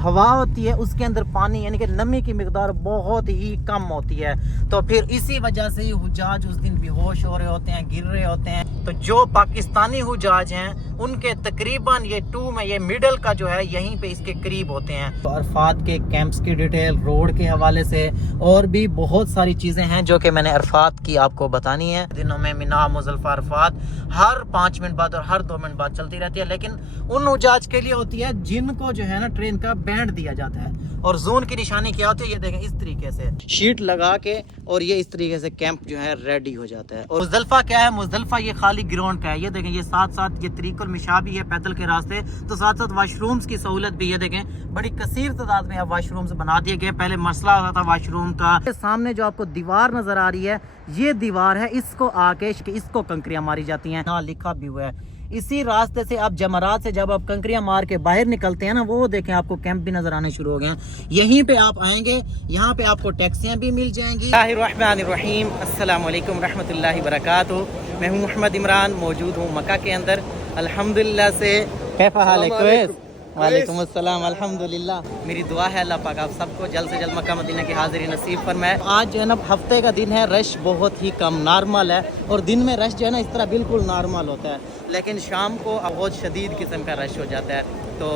हवा होती है उसके अंदर पानी यानी कि नमी की मिकदार बहुत ही कम होती है, तो फिर इसी वजह से ही हुजाज उस दिन बेहोश हो रहे होते हैं, गिर रहे होते हैं। तो जो पाकिस्तानी हुजाज हैं उनके तकरीबन ये 2 में ये मिडल का जो है यहीं पे इसके करीब होते हैं। तो अरफात के कैंप्स की डिटेल, रोड के हवाले से और भी बहुत सारी चीज़ें हैं जो कि मैंने अरफात की आपको बतानी है। दिनों में मिना, मुज़ल्फ़ा, अरफात हर 5 मिनट बाद और हर 2 मिनट बाद चलती रहती है, लेकिन उन हुजाज के लिए होती है जिनको जो है ना ट्रेन का बैंड दिया जाता है। और जोन की निशानी क्या होती है, ये देखें इस तरीके से शीट लगा के, और ये इस तरीके से कैंप जो है रेडी हो जाता है। और मुज़दलिफ़ा क्या है, मुज़दलिफ़ा ये खाली ग्राउंड का है। ये देखें ये साथ साथ ये तरीक़ुल मिशा भी है पैदल के रास्ते, तो साथ साथ वाशरूम्स की सहूलत भी है। देखें बड़ी कसीर तादाद में अब वाशरूम्स बना दिए गए। पहले मसला होता था वाशरूम का। सामने जो आपको दीवार नजर आ रही है ये दीवार है, इसको आके इसको कंकरियां मारी जाती हैं, ना लिखा भी हुआ है। इसी रास्ते से आप जमरात से जब आप कंकरियां मार के बाहर निकलते हैं ना, वो देखें आपको कैंप भी नजर आने शुरू हो गए हैं। यहीं पे आप आएंगे, यहाँ पे आपको टैक्सियां भी मिल जाएंगी। बिस्मिल्लाहिर्रहमानिर्रहीम, अस्सलाम वालेकुम रहमतुल्लाहि बरकातुहू। मैं हूँ मोहम्मद इमरान, मौजूद हूँ मक्का के अंदर अल्हम्दुलिल्लाह से। कैफा हाल है? वालेकुम अस्सलाम, अल्हम्दुलिल्लाह। मेरी दुआ है अल्लाह पाक आप सबको जल्द से जल्द मक्का मदीना की हाज़िरी नसीब फरमाए। आज जो है ना हफ्ते का दिन है, रश बहुत ही कम नॉर्मल है, और दिन में रश जो है ना इस तरह बिल्कुल नॉर्मल होता है, लेकिन शाम को बहुत शदीद किस्म का रश हो जाता है। तो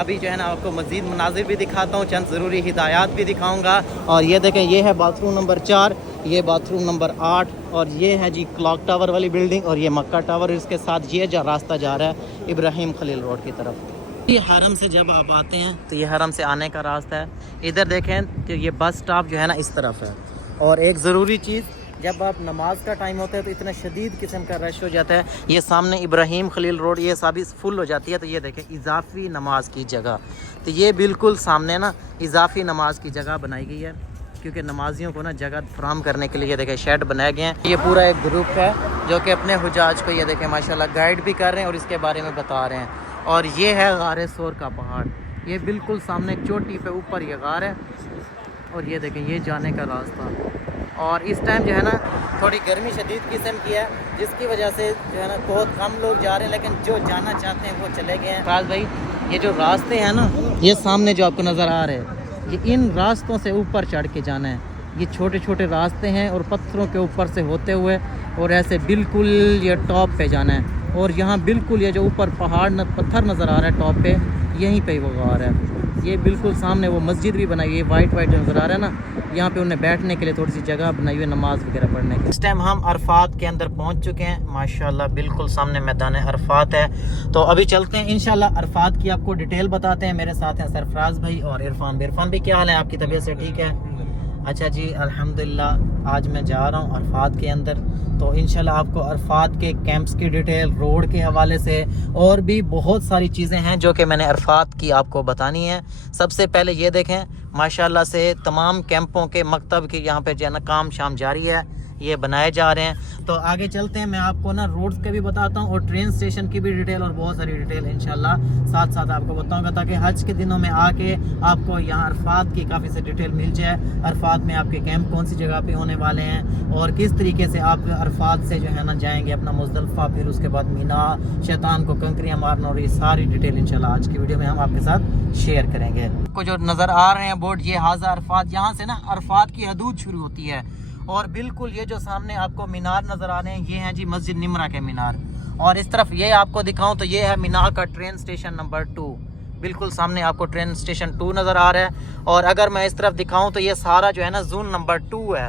अभी जो है ना आपको मज़ीद मनाजिर भी दिखाता हूँ, चंद ज़रूरी हिदायत भी दिखाऊँगा। और ये देखें ये है बाथरूम नंबर 4, ये बाथरूम नंबर 8, और ये है जी क्लॉक टावर वाली बिल्डिंग, और ये मक्का टावर। इसके साथ ये जो रास्ता जा रहा है इब्राहिम खलील रोड की तरफ। ये हरम से जब आप आते हैं तो ये हरम से आने का रास्ता है। इधर देखें तो ये बस स्टॉप जो है ना इस तरफ है। और एक ज़रूरी चीज़, जब आप नमाज का टाइम होता है तो इतना शदीद किस्म का रश हो जाता है। ये सामने इब्राहिम खलील रोड ये साबित फुल हो जाती है। तो ये देखें इजाफी नमाज की जगह, तो ये बिल्कुल सामने ना इजाफी नमाज की जगह बनाई गई है, क्योंकि नमाजियों को ना जगह फराहम करने के लिए ये देखें शेड बनाए गए हैं। ये पूरा एक ग्रुप है जो कि अपने हुजाज को ये देखें माशाल्लाह गाइड भी कर रहे हैं और इसके बारे में बता रहे हैं। और ये है गारे सोर का पहाड़, ये बिल्कुल सामने चोटी पे ऊपर ये गार है, और ये देखें ये जाने का रास्ता। और इस टाइम जो है ना थोड़ी गर्मी शदीद किस्म की है, जिसकी वजह से जो है ना बहुत कम लोग जा रहे हैं, लेकिन जो जाना चाहते हैं वो चले गए हैं। राज भाई ये जो रास्ते हैं ना, ये सामने जो आपको नज़र आ रहे हैं, ये इन रास्तों से ऊपर चढ़ के जाना है। ये छोटे छोटे रास्ते हैं और पत्थरों के ऊपर से होते हुए और ऐसे बिल्कुल ये टॉप पे जाना है। और यहाँ बिल्कुल ये जो ऊपर पहाड़ पत्थर नज़र आ रहा है टॉप पे, यहीं पे वो गार है। ये बिल्कुल सामने वो मस्जिद भी बनाई है, वाइट वाइट जो नज़र आ रहा है ना, यहाँ पे उन्हें बैठने के लिए थोड़ी सी जगह बनाई हुई है नमाज वगैरह पढ़ने की। इस टाइम हम अरफात के अंदर पहुँच चुके हैं माशाल्लाह, बिल्कुल सामने मैदान अरफात है। तो अभी चलते हैं इंशाल्लाह अरफात की आपको डिटेल बताते हैं। मेरे साथ हैं सरफराज भाई और इरफान। इरफान भी क्या हाल है, आपकी तबीयत से ठीक है? अच्छा जी अल्हम्दुलिल्लाह। आज मैं जा रहा हूँ अरफात के अंदर, तो इंशाल्लाह आपको अरफात के कैंप्स की डिटेल, रोड के हवाले से और भी बहुत सारी चीज़ें हैं जो कि मैंने अरफात की आपको बतानी है। सबसे पहले ये देखें माशाल्लाह से तमाम कैंपों के मकतब की यहाँ पे जो है ना काम शाम जारी है, ये बनाए जा रहे हैं। तो आगे चलते हैं, मैं आपको ना रोड्स के भी बताता हूँ और ट्रेन स्टेशन की भी डिटेल और बहुत सारी डिटेल इंशाल्लाह साथ साथ आपको बताऊंगा, ताकि हज के दिनों में आके आपको यहाँ अरफात की काफ़ी सी डिटेल मिल जाए। अरफात में आपके कैंप कौन सी जगह पे होने वाले हैं और किस तरीके से आप अरफात से जो है ना जाएंगे अपना मुज़दलिफ़ा, फिर उसके बाद मीना, शैतान को कंकरियाँ मारना, और ये सारी डिटेल इंशाल्लाह आज की वीडियो में हम आपके साथ शेयर करेंगे। आपको जो नज़र आ रहे हैं बोर्ड, ये हाज़ा अरफात, यहाँ से ना अरफात की हदूद शुरू होती है। और बिल्कुल ये जो सामने आपको मीनार नज़र आ रहे हैं, ये हैं जी मस्जिद निमरा के मीनार। और इस तरफ ये आपको दिखाऊं तो ये है मीना का ट्रेन स्टेशन नंबर 2, बिल्कुल सामने आपको ट्रेन स्टेशन 2 नज़र आ रहा है। और अगर मैं इस तरफ दिखाऊं तो ये सारा जो है ना जोन नंबर 2 है,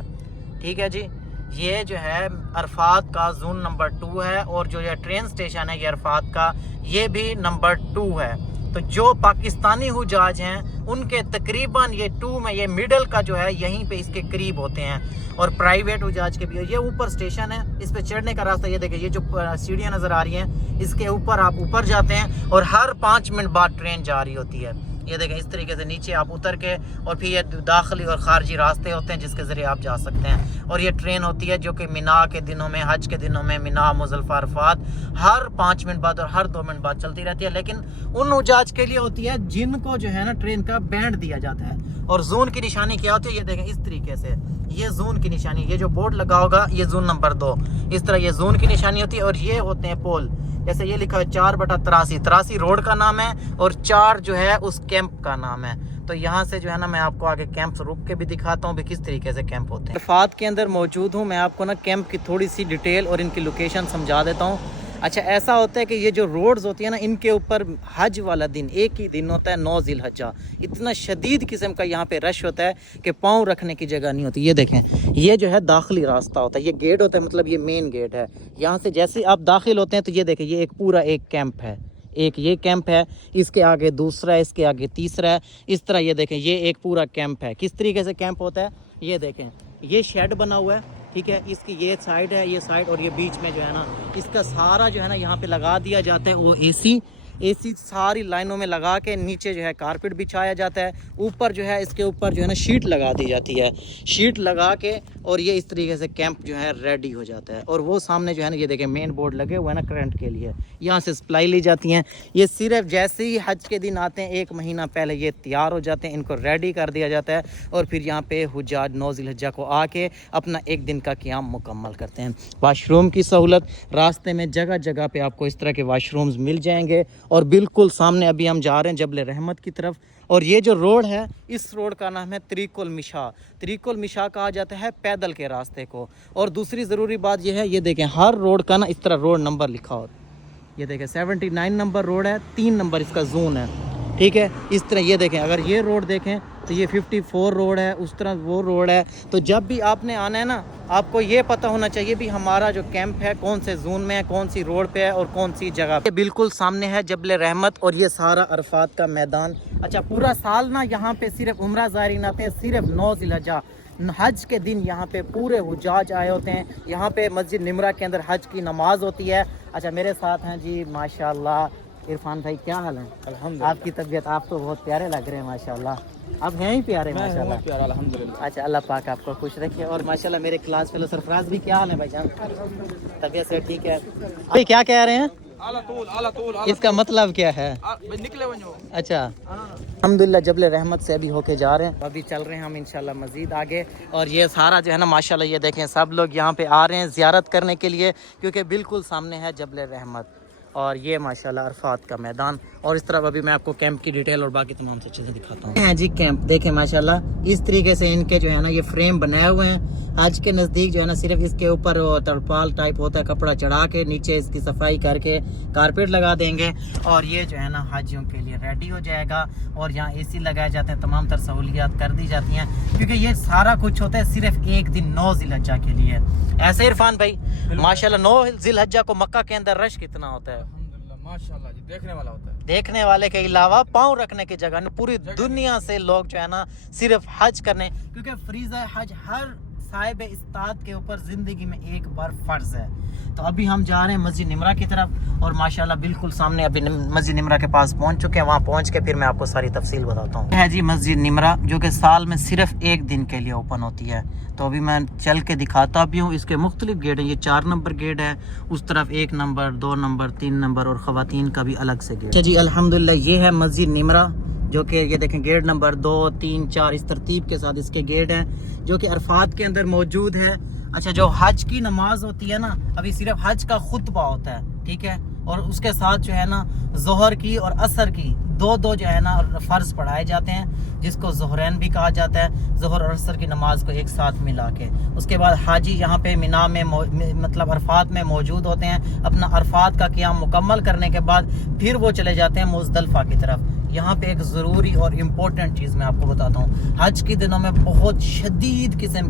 ठीक है जी। ये जो है अरफात का जोन नंबर 2 है, और जो ये ट्रेन स्टेशन है ये अरफात का, ये भी नंबर 2 है। तो जो पाकिस्तानी हुजाज हैं उनके तकरीबन ये 2 में ये मिडल का जो है यहीं पे इसके करीब होते हैं। और प्राइवेट हुजाज के भी, ये ऊपर स्टेशन है, इस पे चढ़ने का रास्ता ये देखिए, ये जो सीढ़ियाँ नज़र आ रही हैं इसके ऊपर आप ऊपर जाते हैं और हर 5 मिनट बाद ट्रेन जा रही होती है। ये देखें इस तरीके से नीचे आप उतर के, और फिर ये दाखिली और खारजी रास्ते होते हैं जिसके ज़रिए आप जा सकते हैं। और ये ट्रेन होती है जो कि मिना के दिनों में, हज के दिनों में मिना, मुज़ल्फ़ा, अरफात हर 5 मिनट बाद और हर 2 मिनट बाद चलती रहती है, लेकिन उन हुजाज के लिए होती है जिनको जो है ना ट्रेन का बैंड दिया जाता है। اور زون کی نشانی کیا ہوتی ہے؟ یہ دیکھیں اس طریقے سے، یہ زون کی نشانی، یہ جو بورڈ لگا ہوگا یہ زون نمبر 2، اس طرح یہ زون کی نشانی ہوتی ہے۔ اور یہ ہوتے ہیں پول، جیسے یہ لکھا ہے 4/83، 83 روڈ کا نام ہے اور 4 جو ہے اس کیمپ کا نام ہے۔ تو یہاں سے جو ہے نا میں آپ کو آگے کیمپ رک کے بھی دکھاتا ہوں بھی کس طریقے سے کیمپ ہوتے ہیں۔ عرفات کے اندر موجود ہوں، میں آپ کو نا کیمپ کی تھوڑی سی ڈیٹیل اور ان کی لوکیشن سمجھا دیتا ہوں۔ اچھا ایسا ہوتا ہے کہ یہ جو روڈز ہوتی ہیں نا، ان کے اوپر حج والا دن ایک ہی دن ہوتا ہے 9 ذی الحجہ، اتنا شدید قسم کا یہاں پہ رش ہوتا ہے کہ پاؤں رکھنے کی جگہ نہیں ہوتی۔ یہ دیکھیں، یہ جو ہے داخلی راستہ ہوتا ہے، یہ گیٹ ہوتا ہے، مطلب یہ مین گیٹ ہے۔ یہاں سے جیسے آپ داخل ہوتے ہیں تو یہ دیکھیں، یہ ایک پورا ایک کیمپ ہے، ایک یہ کیمپ ہے، اس کے آگے دوسرا ہے، اس کے آگے تیسرا ہے، اس طرح یہ دیکھیں یہ ایک پورا کیمپ ہے۔ کس طریقے سے کیمپ ہوتا ہے یہ دیکھیں، یہ شیڈ بنا ہوا ہے، ٹھیک ہے، اس کی یہ سائڈ ہے، یہ سائڈ، اور یہ بیچ میں جو ہے نا اس کا سارا جو ہے نا یہاں پہ لگا دیا جاتا ہے وہ اے سی ساری لائنوں میں لگا کے، نیچے جو ہے کارپیٹ بچھایا جاتا ہے، اوپر جو ہے اس کے اوپر جو ہے نا شیٹ لگا دی جاتی ہے، شیٹ لگا کے، اور یہ اس طریقے سے کیمپ جو ہے ریڈی ہو جاتا ہے۔ اور وہ سامنے جو ہے نا یہ دیکھیں مین بورڈ لگے ہوئے ہیں نا کرنٹ کے لیے، یہاں سے سپلائی لی جاتی ہیں۔ یہ صرف جیسے ہی حج کے دن آتے ہیں 1 مہینہ پہلے یہ تیار ہو جاتے ہیں، ان کو ریڈی کر دیا جاتا ہے، اور پھر یہاں پہ حجاج 9 ذی الحجہ کو آ کے اپنا 1 دن کا قیام مکمل کرتے ہیں۔ واش روم کی سہولت راستے میں جگہ جگہ پہ آپ کو اس طرح کے واش رومز مل جائیں گے، اور بالکل سامنے ابھی ہم جا رہے ہیں جبل رحمت کی طرف، اور یہ جو روڈ ہے اس روڈ کا نام ہے طریق المشاء۔ طریق المشاء کہا جاتا ہے پیدل کے راستے کو۔ اور دوسری ضروری بات یہ ہے، یہ دیکھیں ہر روڈ کا نا اس طرح روڈ نمبر لکھا ہو، یہ دیکھیں 79 نمبر روڈ ہے، 3 نمبر اس کا زون ہے، ٹھیک ہے۔ اس طرح یہ دیکھیں، اگر یہ روڈ دیکھیں تو یہ 54 روڈ ہے، اس طرح وہ روڈ ہے۔ تو جب بھی آپ نے آنا ہے نا، آپ کو یہ پتہ ہونا چاہیے بھی ہمارا جو کیمپ ہے کون سے زون میں ہے، کون سی روڈ پہ ہے اور کون سی جگہ پہ۔ بالکل سامنے ہے جبل رحمت اور یہ سارا عرفات کا میدان۔ اچھا پورا سال نا یہاں پہ صرف عمرہ زائرین آتے ہیں، صرف 9 ذی الحجہ حج کے دن یہاں پہ پورے حجاج آئے ہوتے ہیں۔ یہاں پہ مسجد نمرہ کے اندر حج کی نماز ہوتی ہے۔ اچھا میرے ساتھ ہیں جی ماشاءاللہ عرفان بھائی، کیا حال ہے؟ الحمدللہ۔ آپ کی طبیعت، آپ تو بہت پیارے لگ رہے ہیں ماشاءاللہ، آپ ہیں ہی پیارے ماشاءاللہ۔ الحمدللہ۔ اچھا اللہ پاک آپ کو خوش رکھے۔ اور ماشاءاللہ میرے کلاس فیلو سرفراز بھی، کیا حال ہے بھائی جان؟ طبیعت سے ٹھیک ہے؟ بھائی کیا کہہ رہے ہیں؟ اس کا مطلب کیا ہے؟ اچھا الحمدللہ جبل رحمت سے ابھی ہو کے جا رہے ہیں، ابھی چل رہے ہیں ہم انشاءاللہ مزید آگے۔ اور یہ سارا جو ہے نا ماشاءاللہ یہ دیکھیں سب لوگ یہاں پہ آ رہے ہیں زیارت کرنے کے لیے، کیونکہ بالکل سامنے ہے جبل رحمت، اور یہ ماشاءاللہ عرفات کا میدان۔ اور اس طرح ابھی میں آپ کو کیمپ کی ڈیٹیل اور باقی تمام سے چیزیں دکھاتا ہوں۔ جی کیمپ دیکھیں ماشاءاللہ اس طریقے سے ان کے جو ہے نا یہ فریم بنائے ہوئے ہیں۔ حج کے نزدیک جو ہے نا صرف اس کے اوپر ترپال ٹائپ ہوتا ہے، کپڑا چڑھا کے نیچے اس کی صفائی کر کے کارپیٹ لگا دیں گے، اور یہ جو ہے نا حاجیوں کے لیے ریڈی ہو جائے گا۔ اور یہاں اے سی لگائے جاتے ہیں، تمام تر سہولیات کر دی جاتی ہیں، کیونکہ یہ سارا کچھ ہوتا ہے صرف 1 دن 9 ذی الحجہ کے لیے۔ ایسے عرفان بھائی ماشاءاللہ 9 ذی الحجہ کو مکہ کے اندر رش کتنا ہوتا ہے؟ ماشاءاللہ جی، دیکھنے والا ہوتا ہے۔ دیکھنے والے کے علاوہ پاؤں رکھنے کی جگہ نہیں، پوری دنیا سے لوگ جو ہے نا صرف حج کرنے، کیونکہ فریضہ حج ہر صاحب استاد کے اوپر زندگی میں ایک بار فرض ہے۔ تو ابھی ہم جا رہے ہیں مسجد نمرہ کی طرف، اور ماشاءاللہ بالکل سامنے ابھی مسجد نمرہ کے پاس پہنچ چکے ہیں۔ وہاں پہنچ کے پھر میں آپ کو ساری تفصیل بتاتا ہوں۔ ہے جی مسجد نمرہ، جو کہ سال میں صرف 1 دن کے لیے اوپن ہوتی ہے۔ تو ابھی میں چل کے دکھاتا بھی ہوں۔ اس کے مختلف گیٹ ہیں، یہ 4 نمبر گیٹ ہے، اس طرف 1 نمبر 2 نمبر 3 نمبر، اور خواتین کا بھی الگ سے گیٹ۔ اچھا جی الحمدللہ یہ ہے مسجد نمرہ، جو کہ یہ دیکھیں گیٹ نمبر 2 3 4 اس ترتیب کے ساتھ اس کے گیٹ ہیں، جو کہ عرفات کے اندر موجود ہے۔ اچھا جو حج کی نماز ہوتی ہے نا، ابھی صرف حج کا خطبہ ہوتا ہے، ٹھیک ہے، اور اس کے ساتھ جو ہے نا ظہر کی اور عصر کی دو جو ہے نا فرض پڑھائے جاتے ہیں، جس کو ظہرین بھی کہا جاتا ہے، ظہر اور عصر کی نماز کو ایک ساتھ ملا کے۔ اس کے بعد حاجی یہاں پہ مینا میں مطلب عرفات میں موجود ہوتے ہیں، اپنا عرفات کا قیام مکمل کرنے کے بعد پھر وہ چلے جاتے ہیں مزدلفہ کی طرف۔ یہاں پہ ایک ضروری اور امپورٹنٹ چیز میں آپ کو بتاتا ہوں، حج کے دنوں میں بہت شدید قسم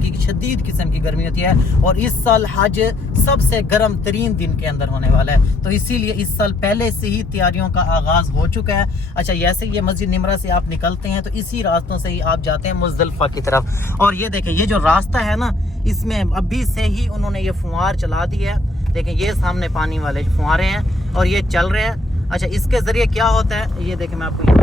کی گرمی ہوتی ہے، اور اس سال حج سب سے گرم ترین دن کے اندر ہونے والا ہے، تو اسی لیے اس سال پہلے سے ہی تیاریوں کا آغاز ہو چکا ہے۔ اچھا جیسے یہ مسجد نمرہ سے آپ نکلتے ہیں تو اسی راستوں سے ہی آپ جاتے ہیں مزدلفہ کی طرف، اور یہ دیکھیں یہ جو راستہ ہے نا، اس میں ابھی سے ہی انہوں نے یہ فوار چلا دی ہے، دیکھیں یہ سامنے پانی والے فوارے ہیں اور یہ چل رہے ہیں۔ اچھا اس کے ذریعے کیا ہوتا ہے، یہ دیکھیں میں آپ کو یہ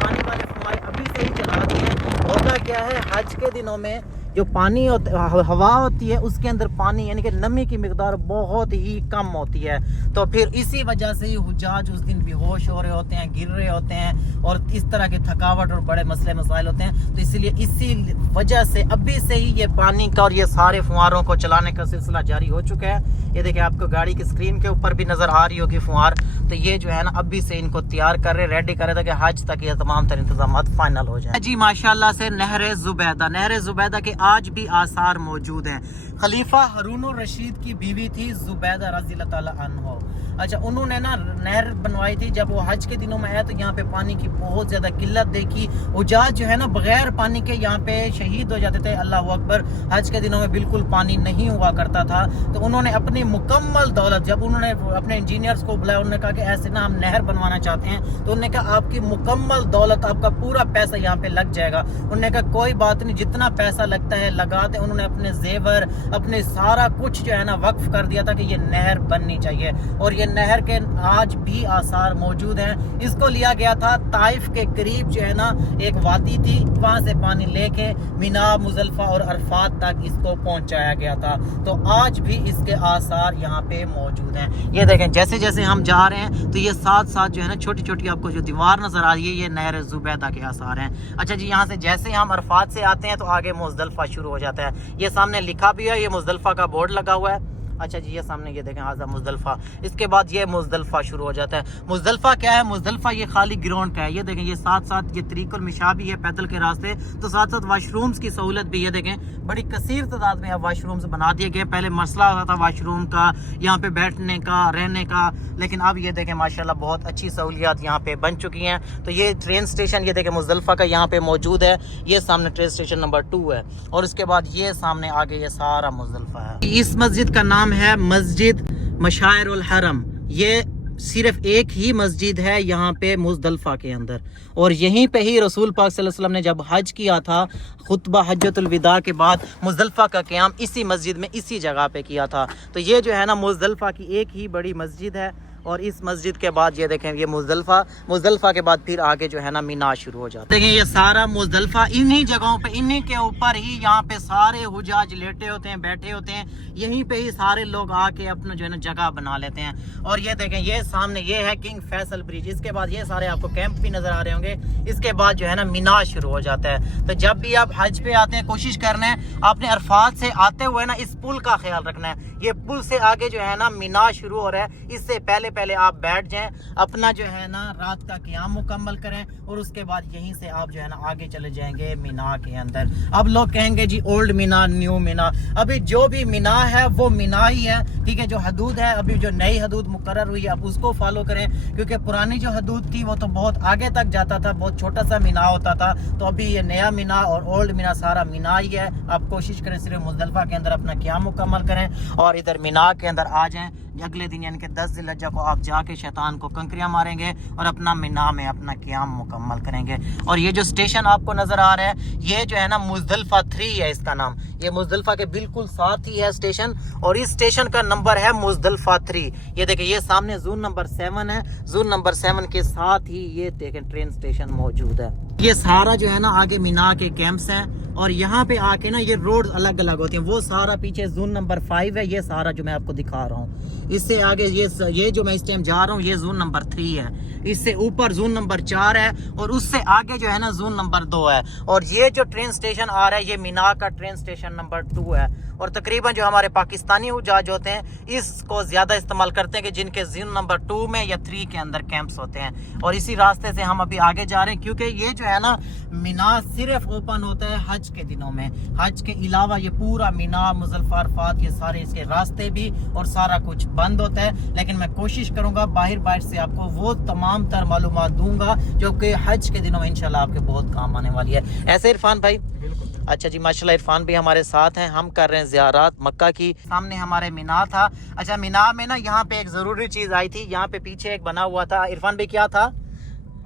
پانی والے فوارے ابھی سے ہی چلا دیے ہیں۔ ہوتا کیا ہے، حج کے دنوں میں جو پانی ہوا ہوتی ہے اس کے اندر پانی یعنی کہ نمی کی مقدار بہت ہی کم ہوتی ہے، تو پھر اسی وجہ سے ہی حجاج اس دن بھی बेहोश हो रहे होते हैं, गिर रहे होते हैं और इस तरह की थकावट और बड़े मसले मसाइल होते हैं। तो इसलिए इसी वजह से अभी से ही ये पानी का और ये सारे फुहारों को चलाने का सिलसिला जारी हो चुका है। ये देखिए आपको गाड़ी की स्क्रीन के ऊपर भी नज़र आ रही होगी फुहार। तो ये जो है ना अभी से इनको तैयार कर रहे, रेडी कर रहे ताकि हज तक ये तमाम तर इंतजाम फाइनल हो जाए। जी माशाल्लाह से नहर ज़ुबैदा के आज भी आसार मौजूद हैं। खलीफा हारून रशीद की बीवी थी ज़ुबैदा रज़ियल्लाहु ताला अन्हा। अच्छा, उन्होंने ना नहर बनवाई थी। जब वो हज के दिनों में आया तो यहाँ पे पानी की बहुत ज़्यादा किल्लत देखी। उजाज जो है ना बगैर पानी के यहाँ पे शहीद हो जाते थे। अल्लाह अकबर, हज के दिनों में बिल्कुल पानी नहीं हुआ करता था। तो उन्होंने अपनी मुकम्मल दौलत, जब उन्होंने अपने इंजीनियर्स को बुलाया, उन्होंने कहा कि ऐसे ना हम नहर बनवाना चाहते हैं, तो उन्होंने कहा आपकी मुकम्मल दौलत, आपका पूरा पैसा यहाँ पे लग जाएगा। उन्होंने कहा कोई बात नहीं, जितना पैसा लगता है लगाते। उन्होंने अपने जेवर, अपने सारा कुछ जो है ना वक्फ कर दिया था कि ये नहर बननी चाहिए। और ये नहर के आज भी आसार मौजूद हैं। इसको लिया गया था ताइफ के करीब जो है ना एक वादी थी, वहां से पानी लेके मिना, मुजल्फा और अरफात तक इसको पहुंचाया गया था। तो आज भी इसके आसार यहाँ पे मौजूद हैं। ये देखें, जैसे जैसे हम जा रहे हैं तो ये साथ साथ जो है ना छोटी छोटी आपको जो दीवार नजर आ रही है, ये नहर ज़ुबैदा के आसार हैं। अच्छा जी, यहाँ से जैसे हम अरफात से आते हैं तो आगे मुज़दलिफ़ा शुरू हो जाता है। ये सामने लिखा भी है, ये मुज़दलिफ़ा का बोर्ड लगा हुआ है। अच्छा जी, ये सामने ये देखें हाज़ा मुज़दलिफ़ा। इसके बाद ये मुज़दलिफ़ा शुरू हो जाता है। मुज़दलिफ़ा क्या है? मुज़दलिफ़ा ये खाली ग्राउंड का है। ये देखें, ये साथ साथ ये तरीक़ुल मिशा भी है, पैदल के रास्ते, तो साथ साथ वाशरूम्स की सहूलत भी। ये देखें बड़ी कसीर तादाद में अब वाशरूम्स बना दिए गए। पहले मसला होता था वाशरूम का, यहाँ पे बैठने का, रहने का, लेकिन अब ये देखें माशाल्लाह बहुत अच्छी सहूलियात यहाँ पे बन चुकी हैं। तो ये ट्रेन स्टेशन ये देखें मुज़दलिफ़ा का यहाँ पे मौजूद है। ये सामने ट्रेन स्टेशन नंबर 2 है और उसके बाद ये सामने आगे ये सारा मुज़दलिफ़ा है। इस मस्जिद का नाम है मस्जिद मशाइरुल हरम। ये सिर्फ एक ही मस्जिद है यहाँ पे मुज़दलिफ़ा के अंदर, और यहीं पे ही रसूल पाक सल्लल्लाहु अलैहि वसल्लम ने जब हज किया था, खुतबा हज्जतुल विदा के बाद मुज़दलिफ़ा का क़याम इसी मस्जिद में, इसी जगह पे किया था। तो ये जो है ना मुज़दलिफ़ा की एक ही बड़ी मस्जिद है। और इस मस्जिद के बाद ये देखें ये मुज़दलिफ़ा के बाद फिर आगे जो है ना मीना शुरू हो जाता है। देखें ये सारा मुज़दलिफ़ा, इन्हीं जगहों पे, इन्हीं के ऊपर ही यहाँ पे सारे हुजाज लेटे होते हैं, बैठे होते हैं। यहीं पे ही सारे लोग आके अपना जो है ना जगह बना लेते हैं। और ये देखें ये सामने ये है किंग फैसल ब्रिज। इसके बाद ये सारे आपको कैंप भी नजर आ रहे होंगे। इसके बाद जो है ना मीना शुरू हो जाता है। तो जब भी आप हज पे आते हैं कोशिश करना है आपने अरफात से आते हुए ना इस पुल का ख्याल रखना है। ये पुल से आगे जो है ना मीना शुरू हो रहा है। इससे पहले आप बैठ जाएं, अपना जो है ना रात का क़याम मुकम्मल करें और उसके बाद यहीं से आप जो है ना आगे चले जाएंगे मीना के अंदर। अब लोग कहेंगे जी ओल्ड मीना, न्यू मीना। अभी जो भी मीना है वो मीना ही है, ठीक है। जो हदूद है, अभी जो नई हदूद मुकर्रर हुई है आप उसको फॉलो करें, क्योंकि पुरानी जो हदूद थी वो तो बहुत आगे तक जाता था, बहुत छोटा सा मीना होता था। तो अभी ये नया मीना और ओल्ड मीना सारा मीना ही है। आप कोशिश करें सिर्फ मुज़दलिफ़ा के अंदर अपना क़याम मुकम्मल करें और इधर मीना के अंदर आ जाएं। अगले दिन यानी कि 10 ज़िलहज्जा को आप जाके शैतान को कंकरियां मारेंगे और अपना मीना में अपना क़याम मुकम्मल करेंगे। और ये जो स्टेशन आपको नज़र आ रहा है ये जो है ना मुज़दलिफ़ा 3 है इसका नाम। ये मुज़दलिफ़ा के बिल्कुल साथ ही है स्टेशन, और इस स्टेशन का नंबर है मुज़दलिफ़ा 3। ये देखिए ये सामने जोन नंबर 7 है। जोन नंबर 7 के साथ ही ये देखें ट्रेन स्टेशन मौजूद है। ये सारा जो है ना आगे मीना के कैंप्स हैं और यहाँ पे आके ना ये रोड अलग अलग होती हैं। वो सारा पीछे जोन नंबर 5 है, ये सारा जो मैं आपको दिखा रहा हूँ। इससे आगे ये जो मैं इस टाइम जा रहा हूँ ये जोन नंबर 3 है। इससे ऊपर जोन नंबर 4 है और उससे आगे जो है ना जोन नंबर 2 है। और ये जो ट्रेन स्टेशन आ रहा है ये मीना का ट्रेन स्टेशन नंबर 2 है। और तकरीबन जो हमारे पाकिस्तानी हुजाज होते हैं इसको ज़्यादा इस्तेमाल करते हैं कि जिनके जोन नंबर 2 में या 3 के अंदर कैंप्स होते हैं। और इसी रास्ते से हम अभी आगे जा रहे हैं, क्योंकि ये जो है ना मीना सिर्फ ओपन होता है हज के दिनों में। हज के अलावा ये पूरा मीना, मुज़दलिफ़ा, अरफात, ये सारे इसके रास्ते भी और सारा कुछ बंद होता है। लेकिन मैं कोशिश करूंगा बाहर से आपको वो तमाम तर मालूमात दूंगा जो कि हज के दिनों में इंशाल्लाह आपके बहुत काम आने वाली है। ऐसे इरफान भाई? बिल्कुल। अच्छा जी माशाल्लाह, इरफान भी हमारे साथ हैं। हम कर रहे हैं ज़ियारत मक्का की। सामने हमारे मीना था। अच्छा मीना में ना यहाँ पे एक ज़रूरी चीज़ आई थी। यहाँ पे पीछे एक बना हुआ था। इरफान भाई क्या था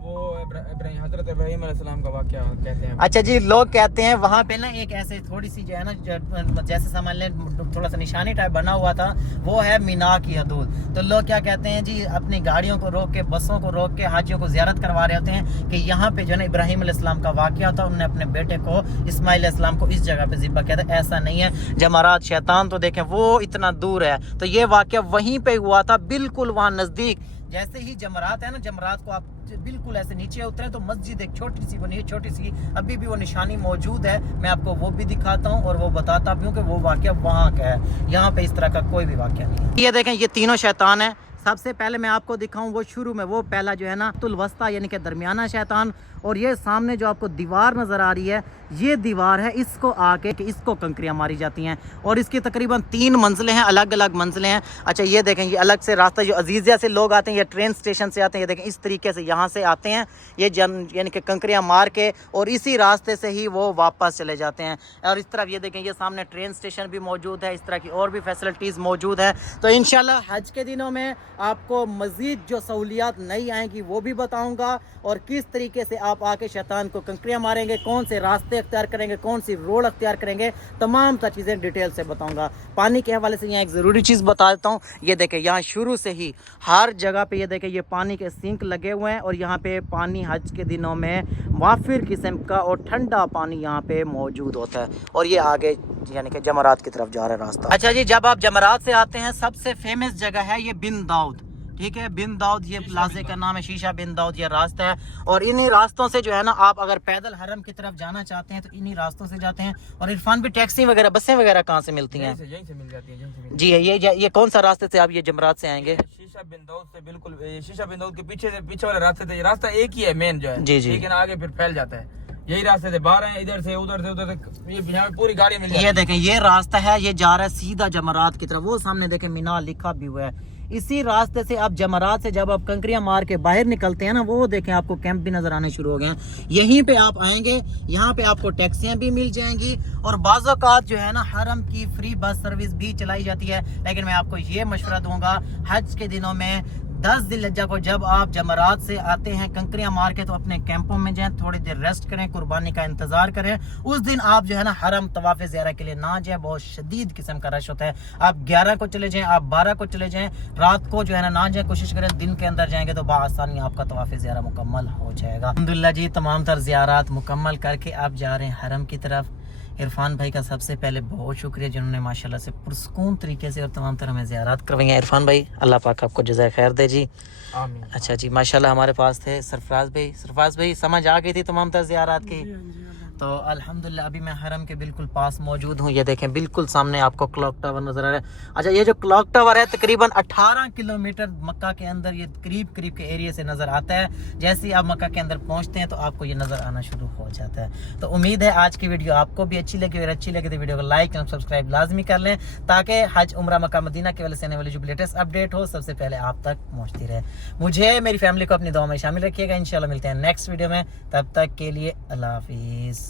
वो? हज़रत इब्राहीम अलैहिस्सलाम का वाक़या कहते हैं। अच्छा जी, लोग कहते हैं वहाँ पे ना एक ऐसे थोड़ी सी जो है ना जैसे समझ लें थोड़ा सा निशानी टाइप बना हुआ था, वो है मीना की हदूद। तो लोग क्या कहते हैं जी, अपनी गाड़ियों को रोक के, बसों को रोक के हाजियों को ज़ियारत करवा रहे होते हैं कि यहाँ पे जो है ना इब्राहीम अलैहिस्सलाम का वाक़या था, उन्होंने अपने बेटे को इस्माइल अलैहिस्सलाम को इस जगह पे ज़िब्हा किया था। ऐसा नहीं है। जमरात शैतान तो देखें वो इतना दूर है, तो ये वाक़या वहीं पे हुआ था, बिल्कुल वहाँ नज़दीक जैसे ही जमरात है ना, जमरात को आप बिल्कुल ऐसे नीचे उतरे तो मस्जिद एक छोटी सी बनी है, छोटी सी, अभी भी वो निशानी मौजूद है। मैं आपको वो भी दिखाता हूँ और वो बताता भी हूँ कि वो वाक़या वहाँ का है। यहाँ पे इस तरह का कोई भी वाक़या नहीं है। ये देखें, ये तीनों शैतान है। सबसे पहले मैं आपको दिखाऊं वो शुरू में वो पहला जो है ना तुलवस्ता यानी कि दरमियाना शैतान, और ये सामने जो आपको दीवार नज़र आ रही है ये दीवार है, इसको आके कि इसको कंकरियाँ मारी जाती हैं और इसकी तकरीबन 3 मंजिलें हैं, अलग अलग मंजिलें हैं। अच्छा ये देखें, ये अलग से रास्ता जो अजीज़िया से लोग आते हैं या ट्रेन स्टेशन से आते हैं, ये देखें इस तरीके से यहाँ से आते हैं ये यानी कि कंकरियाँ मार के, और इसी रास्ते से ही वो वापस चले जाते हैं। और इस तरफ ये देखें, ये सामने ट्रेन स्टेशन भी मौजूद है, इस तरह की और भी फैसिलिटीज़ मौजूद है। तो इंशाल्लाह हज के दिनों में आपको मज़ीद जो सहूलियात नई आएंगी वो भी बताऊँगा, और किस तरीके से आप आके शैतान को कंकरियाँ मारेंगे, कौन से रास्ते अख्तियार करेंगे, कौन सी रोड अख्तियार करेंगे, तमाम तर चीज़ें डिटेल से बताऊंगा। पानी के हवाले से यहाँ एक ज़रूरी चीज़ बता देता हूँ। ये देखें यहाँ शुरू से ही हर जगह पे ये देखें ये पानी के सिंक लगे हुए हैं, और यहाँ पे पानी हज के दिनों में वाफिर किस्म का और ठंडा पानी यहाँ पे मौजूद होता है। और ये आगे यानी कि जमरात की तरफ जा रहा है रास्ता। अच्छा जी, जब आप जमरात से आते हैं सबसे फेमस जगह है ये बिन दाऊद, ठीक है, बिन दाऊद ये प्लाजे का नाम है, शीशा बिन दाऊद ये रास्ता है। और इन्हीं रास्तों से जो है ना आप अगर पैदल हरम की तरफ जाना चाहते हैं तो इन्हीं रास्तों से जाते हैं। और इरफान भी टैक्सी वगैरह बसें वगैरह कहाँ से मिलती हैं? यहीं से मिल जाती है। जी ये कौन सा रास्ते से आप ये जमरात से आएंगे? शीशा बिन दाऊद से, बिल्कुल शीशा बिन दाऊद के पीछे वाले रास्ते से। ये रास्ता एक ही है मेन जो है, जी जी, लेकिन आगे फिर फैल जाता है। यही रास्ते से बाहर हैं, इधर से उधर से ये यहाँ पे पूरी गाड़ी मिल जाती है। ये देखें ये रास्ता है, ये जा रहा है सीधा जमरात की तरफ। वो सामने देखें मीनार लिखा भी हुआ है। इसी रास्ते से आप जमरात से जब आप कंकरियां मार के बाहर निकलते हैं ना, वो देखें आपको कैंप भी नजर आने शुरू हो गए हैं। यहीं पे आप आएंगे, यहाँ पे आपको टैक्सियां भी मिल जाएंगी, और बाज़ औक़ात जो है ना हरम की फ्री बस सर्विस भी चलाई जाती है। लेकिन मैं आपको ये मशवरा दूंगा, हज के दिनों में 10 ज़िलहिज्जा को जब आप जमरात से आते हैं कंकरियां मार के, तो अपने कैंपों में जाएं, थोड़ी देर रेस्ट करें, कुर्बानी का इंतजार करें। उस दिन आप जो है ना हरम तवाफ़ ज़ियारत के लिए ना जाए, बहुत शदीद किस्म का रश होता है। आप 11 को चले जाएं, आप 12 को चले जाएं, रात को जो है ना जाए, कोशिश करें दिन के अंदर जाएंगे तो बआसानी आपका तवाफ़ ज़ियारत मुकम्मल हो जाएगा। अल्हम्दुलिल्लाह जी, तमाम तर ज़ियारत मुकम्मल करके आप जा रहे हैं हरम की तरफ। इरफान भाई का सबसे पहले बहुत शुक्रिया जिन्होंने माशाल्लाह से पुरसकून तरीके से और तमाम तरह में ज़ियारत करवाई हैं। इरफान भाई अल्लाह पाक आपको जज़ाए खैर दे जी। आमीन। अच्छा जी, माशाल्लाह हमारे पास थे सरफराज भाई समझ आ गई थी तमाम तर ज़ियारत की? तो अल्हम्दुलिल्लाह अभी मैं हरम के बिल्कुल पास मौजूद हूँ। ये देखें बिल्कुल सामने आपको क्लॉक टावर नज़र आ रहा है। अच्छा ये जो क्लॉक टावर है तकरीबन 18 किलोमीटर मक्का के अंदर ये करीब के एरिया से नज़र आता है। जैसे ही आप मक्का के अंदर पहुँचते हैं तो आपको ये नज़र आना शुरू हो जाता है। तो उम्मीद है आज की वीडियो आपको भी अच्छी लगी, और अच्छी लगे तो वीडियो को लाइक और सब्सक्राइब लाजमी कर लें, ताकि हज उम्रा मक्का मदीना के वाले से आने वाली जो लेटेस्ट अपडेट हो सबसे पहले आप तक पहुँचती रहे। मुझे मेरी फैमिली को अपनी दुआ में शामिल रखिएगा। इंशाल्लाह मिलते हैं नेक्स्ट वीडियो में, तब तक के लिए अल्लाह हाफिज़।